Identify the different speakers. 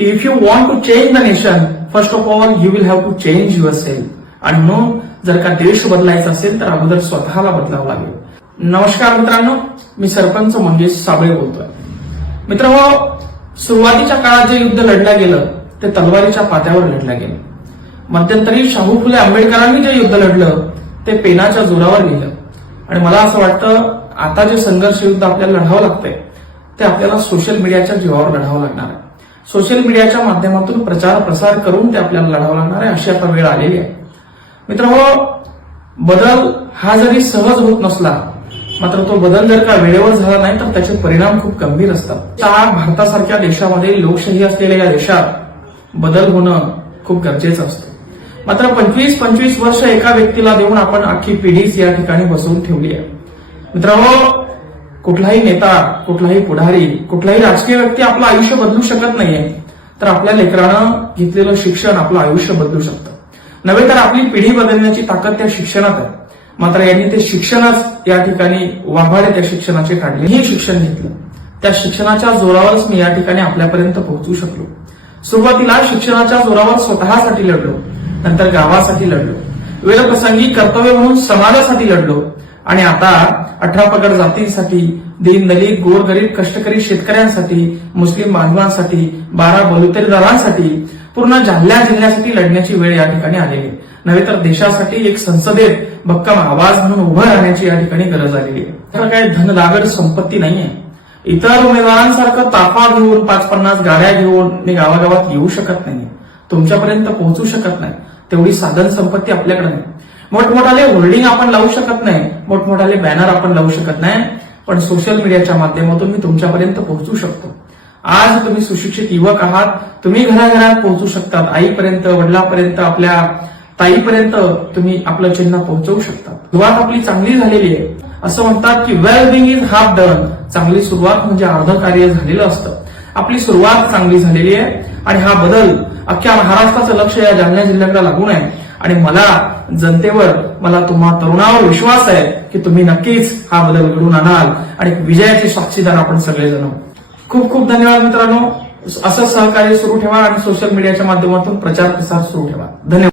Speaker 1: if you want to change the nation first of all you will have to change your self आणि मग जर का देश बदलायचा असेल तर अगोदर स्वतःला बदलावं लागेल नमस्कार मित्रांनो मी सरपंच मंगेश साबळे बोलतोय मित्र सुरुवातीच्या काळात जे युद्ध लढलं गेलं ते तलवारीच्या पात्यावर लढलं गेलं मध्यंतरी शाहू फुले आंबेडकरांनी जे युद्ध लढलं ते पेनाच्या जोरावर लिहिलं आणि मला असं वाटतं आता जे संघर्ष युद्ध आपल्याला लढावं लागतंय ते आपल्याला सोशल मीडियाच्या जीवावर लढावं लागणार आहे सोशल मीडियाच्या माध्यमातून प्रचार प्रसार करून ते आपल्याला लढावं लागणार आहे अशी आता वेळ आलेली आहे मित्रांनो बदल हा जरी सहज होत नसला मात्र तो बदल जर का वेळेवर झाला नाही तर त्याचे परिणाम खूप गंभीर असतात भारतासारख्या देशामध्ये लोकशाही असलेल्या या देशात बदल होणं खूप गरजेचं असतं मात्र पंचवीस पंचवीस वर्ष एका व्यक्तीला देऊन आपण आखी पिढीच या ठिकाणी बसवून ठेवली आहे मित्रांनो कुठलाही नेता कुठलाही पुढारी कुठलाही राजकीय व्यक्ती आपलं आयुष्य बदलू शकत नाहीये तर आपल्या लेकरानं घेतलेलं शिक्षण आपलं आयुष्य बदलू शकतं नव्हे तर आपली पिढी बदलण्याची ताकद त्या शिक्षणात आहे मात्र यांनी ते शिक्षणच या ठिकाणी वाघाडे त्या शिक्षणाचे काढले हे शिक्षण घेतलं त्या शिक्षणाच्या जोरावरच मी या ठिकाणी आपल्यापर्यंत पोहोचू शकलो सुरुवातीला शिक्षणाच्या जोरावर स्वतःसाठी लढलो नंतर गावासाठी लढलो वेळप्रसंगी कर्तव्य म्हणून समाजासाठी लढलो आणि आता अठरा पगड जातीसाठी दीन दलित गोरगरीब कष्टकरी शेतकऱ्यांसाठी मुस्लिम बांधवांसाठी बारा बलुतेदारांसाठी पूर्ण जालना जिल्ह्यासाठी लढण्याची वेळ या ठिकाणी आलेली नव्हे तर देशासाठी एक संसदेत भक्कम आवाज म्हणून उभं राहण्याची या ठिकाणी गरज आलेली आहे काय धनदागर संपत्ती नाहीये इतर उमेदवारांसारखं ताफा घेऊन पाच पन्नास गाड्या घेऊन मी गावागावात येऊ शकत नाही तुमच्यापर्यंत पोहोचू शकत नाही तेवढी साधन संपत्ती आपल्याकडे नाही मोठमोठाले होल्डिंग आपण लावू शकत नाही मोठमोठाले बॅनर आपण लावू शकत नाही पण सोशल मीडियाच्या माध्यमातून मी तुमच्यापर्यंत पोहोचू शकतो आज तुम्ही सुशिक्षित युवक आहात तुम्ही घराघरात पोहोचू शकतात आईपर्यंत वडिलापर्यंत आपल्या ताईपर्यंत तुम्ही आपलं चिन्ह पोहोचवू शकता सुरुवात आपली चांगली झालेली आहे असं म्हणतात की well being is half done चांगली सुरुवात म्हणजे अर्धकार्य झालेलं असतं आपली सुरुवात चांगली झालेली आहे आणि हा बदल अख्ख्या महाराष्ट्राचं लक्ष या जालना जिल्ह्याकडे लागू नये आणि मला जनतेवर मला तुम्हा तरुणावर विश्वास आहे की तुम्ही नक्कीच हा बदल घडवून आणाल आणि विजयाचे साक्षीदार आपण सगळेजण खूप खूप धन्यवाद मित्रांनो असं सहकार्य सुरू ठेवा आणि सोशल मीडियाच्या माध्यमातून प्रचार प्रसार सुरू ठेवा धन्यवाद